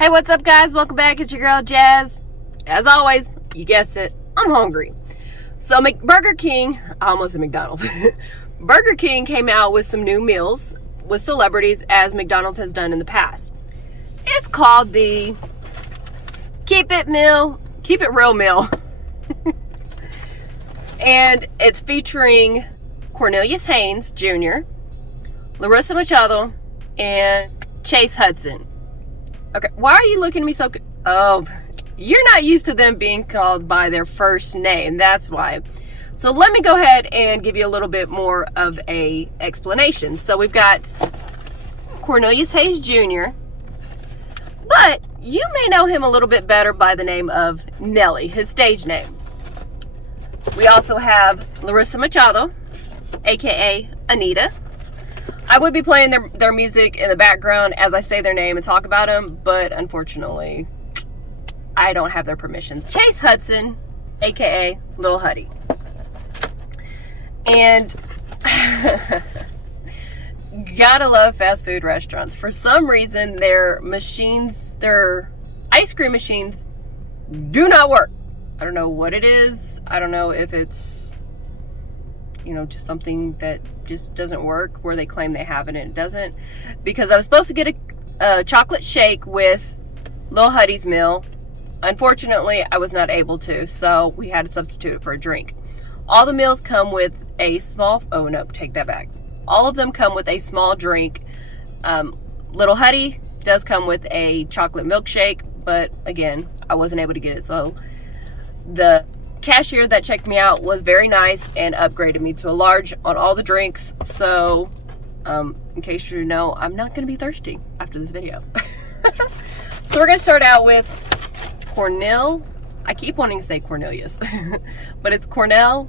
Hey, what's up, guys? Welcome back. It's your girl, Jazz. As always, you guessed it, I'm hungry. So, Burger King, I almost said McDonald's. Burger King came out with some new meals with celebrities, as McDonald's has done in the past. It's called the Keep It Real meal. And it's featuring Cornell Haynes Jr., Larissa Machado, and Hudson. Okay, why are you looking at me so... Oh, you're not used to them being called by their first name. That's why. So let me go ahead and give you a little bit more of a explanation. So we've got Cornell Haynes Jr., but you may know him a little bit better by the name of Nelly, his stage name. We also have Larissa Machado, aka Anita. I would be playing their music in the background as I say their name and talk about them, but unfortunately, I don't have their permissions. Hudson, aka Lil Huddy. And gotta love fast food restaurants. For some reason, their ice cream machines do not work. I don't know what it is. I don't know if it's, just something that just doesn't work, where they claim they have it and it doesn't. Because I was supposed to get a chocolate shake with Lil Huddy's meal. Unfortunately, I was not able to, so we had to substitute it for a drink. All the meals come with a small... Oh, no, take that back. All of them come with a small drink. Lil Huddy does come with a chocolate milkshake, but again, I wasn't able to get it, so the cashier that checked me out was very nice and upgraded me to a large on all the drinks. So in case you know, I'm not going to be thirsty after this video. So we're going to start out with Cornell. I keep wanting to say Cornelius, but it's Cornell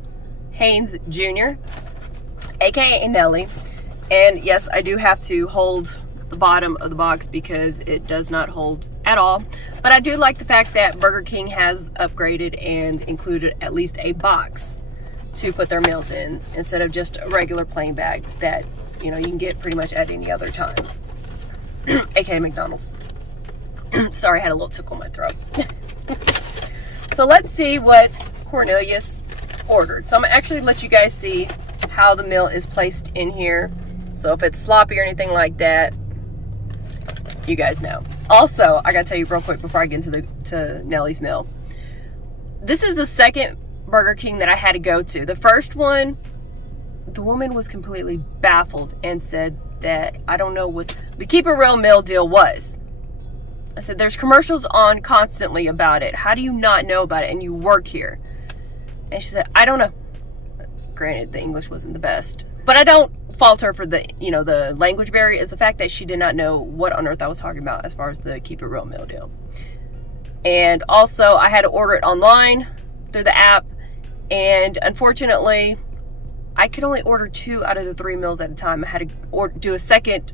Haynes Jr., aka Nelly. And yes, I do have to hold the bottom of the box because it does not hold at all. But I do like the fact that Burger King has upgraded and included at least a box to put their meals in, instead of just a regular plain bag that you can get pretty much at any other time. aka McDonald's. Sorry, I had a little tickle in my throat. So let's see what Cornelius ordered. So I'm gonna actually let you guys see how the meal is placed in here. So if it's sloppy or anything like that, you guys know. Also, I gotta tell you real quick before I get into Nelly's meal. This is the second Burger King that I had to go to. The first one, the woman was completely baffled and said that I don't know what the Keep It Real meal deal was. I said, there's commercials on constantly about it. How do you not know about it and you work here? And she said, I don't know. Granted, the English wasn't the best, but I don't fault her for the language barrier. Is the fact that she did not know what on earth I was talking about as far as the Keep It Real meal deal. And also, I had to order it online through the app, and unfortunately, I could only order 2 out of the 3 meals at a time. I had to do a second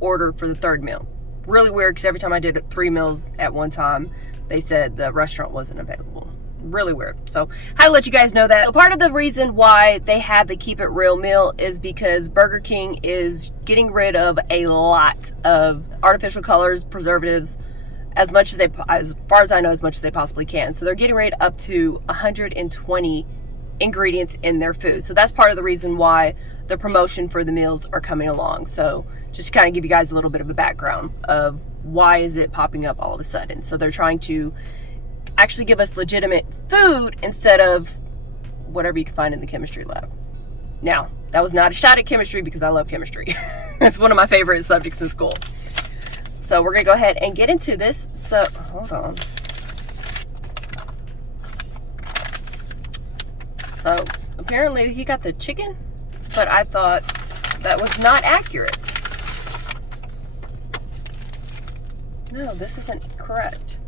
order for the third meal. Really weird, because every time I did 3 meals at one time, they said the restaurant wasn't available. Really weird. So I had to let you guys know that. So part of the reason why they have the Keep It Real meal is because Burger King is getting rid of a lot of artificial colors, preservatives, as far as I know, as much as they possibly can. So they're getting rid up to 120 ingredients in their food. So that's part of the reason why the promotion for the meals are coming along. So just to kind of give you guys a little bit of a background of why is it popping up all of a sudden. So they're trying to actually give us legitimate food instead of whatever you can find in the chemistry lab. Now, that was not a shot at chemistry, because I love chemistry. It's one of my favorite subjects in school. So we're gonna go ahead and get into this. So, hold on. So, apparently he got the chicken, but I thought that was not accurate. No, this isn't correct.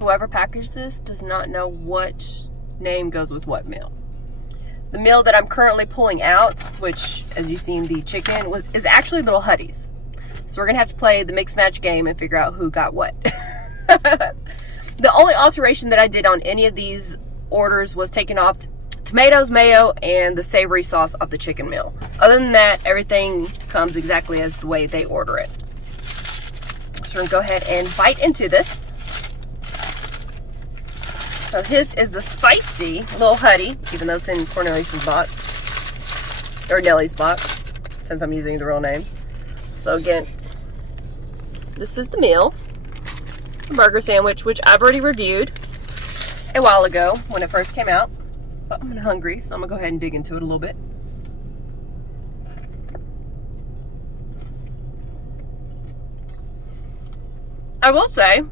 Whoever packaged this does not know what name goes with what meal. The meal that I'm currently pulling out, which, as you've seen, the chicken, is actually Lil Huddy's. So we're going to have to play the mix match game and figure out who got what. The only alteration that I did on any of these orders was taking off tomatoes, mayo, and the savory sauce off the chicken meal. Other than that, everything comes exactly as the way they order it. So we're gonna go ahead and bite into this. So his is the spicy Lil Huddy, even though it's in Cornell Haynes' box, or Nelly's box, since I'm using the real names. So again, this is the meal, the burger sandwich, which I've already reviewed a while ago when it first came out. But I'm hungry, so I'm gonna go ahead and dig into it a little bit. I will say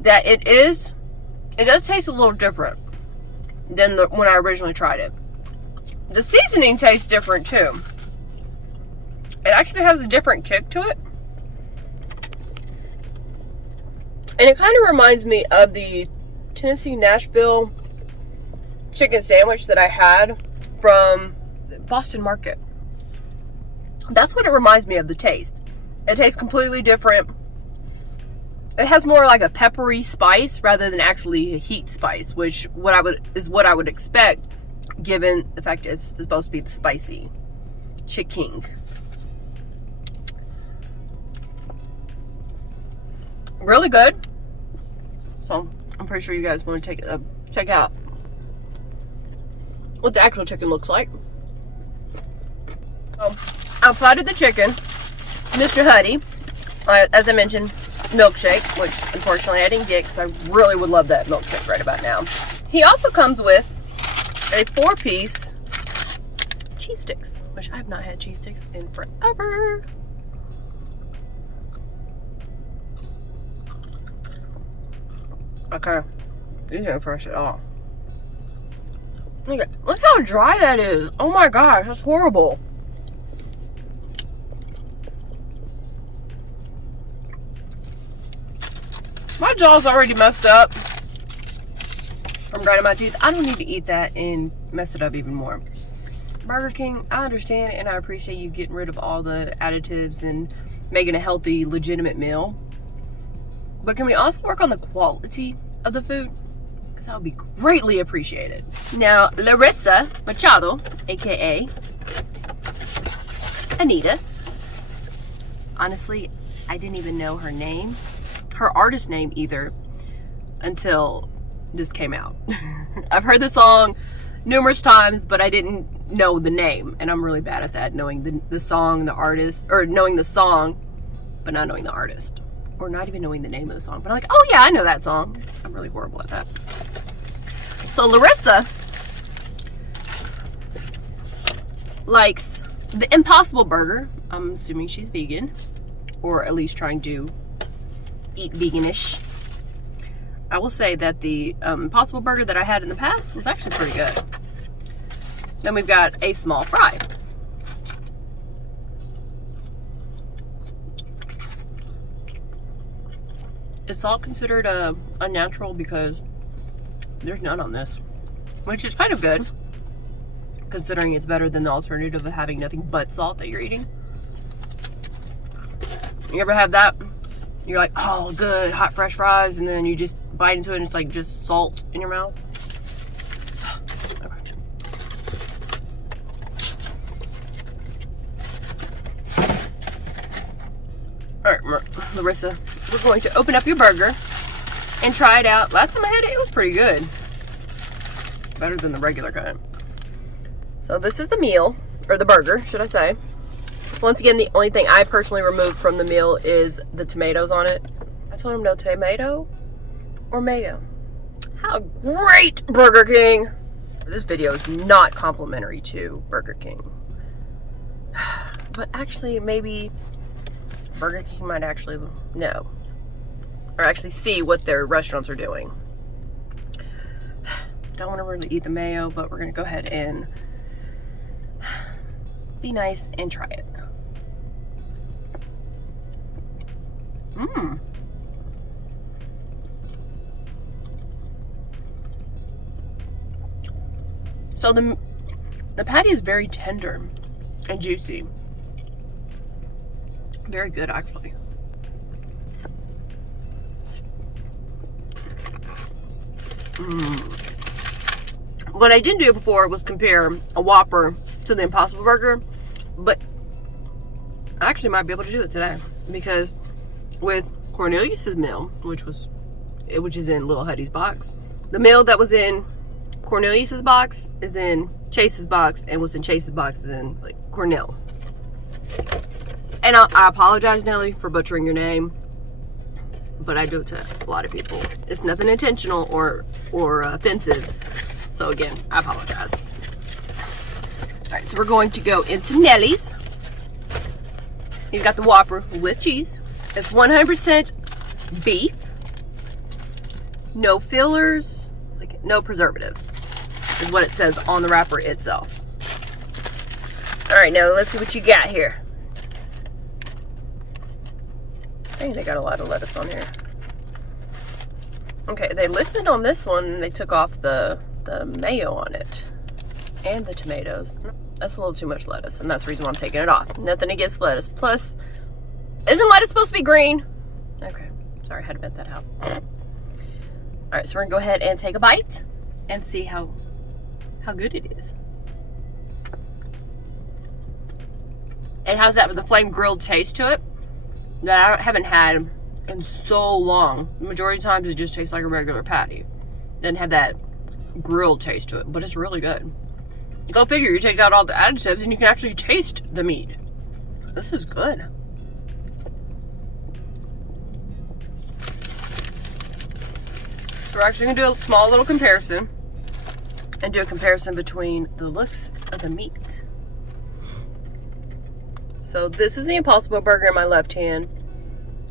that it does taste a little different than when I originally tried it. The seasoning tastes different too. It actually has a different kick to it. And it kind of reminds me of the Tennessee Nashville chicken sandwich that I had from Boston Market. That's what it reminds me of, the taste. It tastes completely different. It has more like a peppery spice rather than actually a heat spice, which is what I would expect given the fact it's supposed to be the spicy chicken. Really good. So I'm pretty sure you guys want to check out what the actual chicken looks like. So outside of the chicken, Mr. Huddy, as I mentioned, milkshake, which unfortunately I didn't get because I really would love that milkshake right about now. He also comes with a 4-piece cheese sticks, which I have not had cheese sticks in forever. Okay, these aren't fresh at all. Look how dry that is. Oh my gosh, that's horrible. My jaw's already messed up from grinding my teeth. I don't need to eat that and mess it up even more. Burger King, I understand and I appreciate you getting rid of all the additives and making a healthy, legitimate meal. But can we also work on the quality of the food? Because that would be greatly appreciated. Now, Larissa Machado, aka Anita. Honestly, I didn't even know her name, her artist name either, until this came out. I've heard the song numerous times, but I didn't know the name, and I'm really bad at that, knowing the song, the artist, or knowing the song, but not knowing the artist, or not even knowing the name of the song. But I'm like, oh yeah, I know that song. I'm really horrible at that. So Larissa likes the Impossible Burger. I'm assuming she's vegan, or at least trying to eat veganish. I will say that the Impossible Burger that I had in the past was actually pretty good. Then we've got a small fry. It's all considered unnatural because there's none on this, which is kind of good considering it's better than the alternative of having nothing but salt that you're eating. You ever have that? You're like, oh, good, hot fresh fries, and then you just bite into it and it's like just salt in your mouth. Alright, Larissa, we're going to open up your burger and try it out. Last time I had it, it was pretty good. Better than the regular kind. So this is the meal, or the burger, should I say. Once again, the only thing I personally removed from the meal is the tomatoes on it. I told him no tomato or mayo. How great, Burger King! This video is not complimentary to Burger King. But actually, maybe Burger King might actually know, or actually see what their restaurants are doing. Don't want to really eat the mayo, but we're going to go ahead and be nice and try it. Mmm. So the patty is very tender and juicy. Very good, actually. What I didn't do before was compare a Whopper to the Impossible Burger, but I actually might be able to do it today because with Cornelius's meal, which is in Lil Huddy's box. The meal that was in Cornelius's box is in Chase's box, and what's in Chase's box is in like Cornell. And I apologize, Nelly, for butchering your name, but I do it to a lot of people. It's nothing intentional or offensive. So again, I apologize. All right, so we're going to go into Nelly's. He's got the Whopper with cheese. It's 100% beef, no fillers, like no preservatives, is what it says on the wrapper itself. All right, now let's see what you got here. Hey, they got a lot of lettuce on here. Okay, they listed on this one, and they took off the mayo on it and the tomatoes. That's a little too much lettuce, and that's the reason why I'm taking it off. Nothing against lettuce. Plus, isn't lettuce supposed to be green? Okay, sorry, I had to vent that out. All right, so we're gonna go ahead and take a bite and see how good it is. It has that with the flame grilled taste to it that I haven't had in so long. The majority of times it just tastes like a regular patty. Doesn't have that grilled taste to it, but it's really good. Go figure, you take out all the additives and you can actually taste the meat. This is good. So we're actually gonna do a small little comparison and do a comparison between the looks of the meat. So this is the Impossible Burger in my left hand,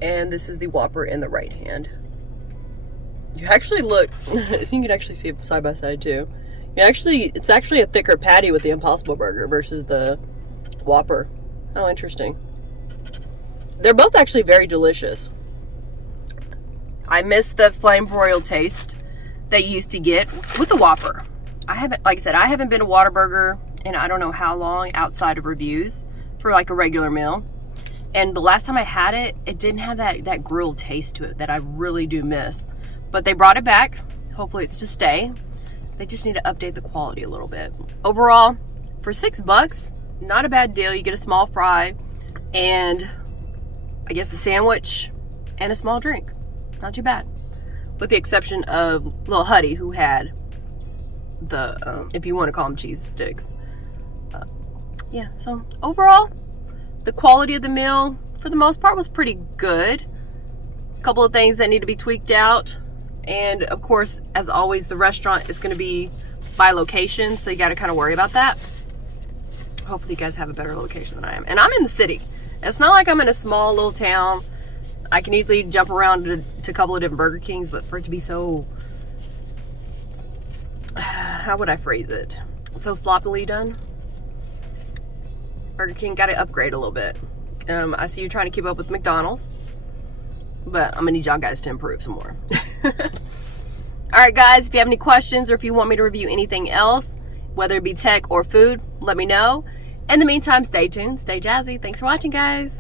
and this is the Whopper in the right hand. You actually look, you can actually see it side by side too. It's actually a thicker patty with the Impossible Burger versus the Whopper. Oh, interesting. They're both actually very delicious. I miss the flame broiled taste that you used to get with the Whopper. Like I said, I haven't been to Whataburger in I don't know how long outside of reviews for like a regular meal. And the last time I had it, it didn't have that grilled taste to it that I really do miss. But they brought it back. Hopefully it's to stay. They just need to update the quality a little bit. Overall, for $6, not a bad deal. You get a small fry and I guess a sandwich and a small drink. Not too bad. With the exception of Lil Huddy, who had the, if you want to call them cheese sticks. Yeah, so overall, the quality of the meal, for the most part, was pretty good. A couple of things that need to be tweaked out. And of course, as always, the restaurant is going to be by location, so you got to kind of worry about that. Hopefully you guys have a better location than I am. And I'm in the city. It's not like I'm in a small little town. I can easily jump around to a couple of different Burger Kings, but for it to be so, how would I phrase it? So sloppily done. Burger King got to upgrade a little bit. I see you're trying to keep up with McDonald's, but I'm gonna need y'all guys to improve some more. Alright guys, if you have any questions or if you want me to review anything else, whether it be tech or food, let me know. In the meantime, stay tuned, stay jazzy. Thanks for watching, guys.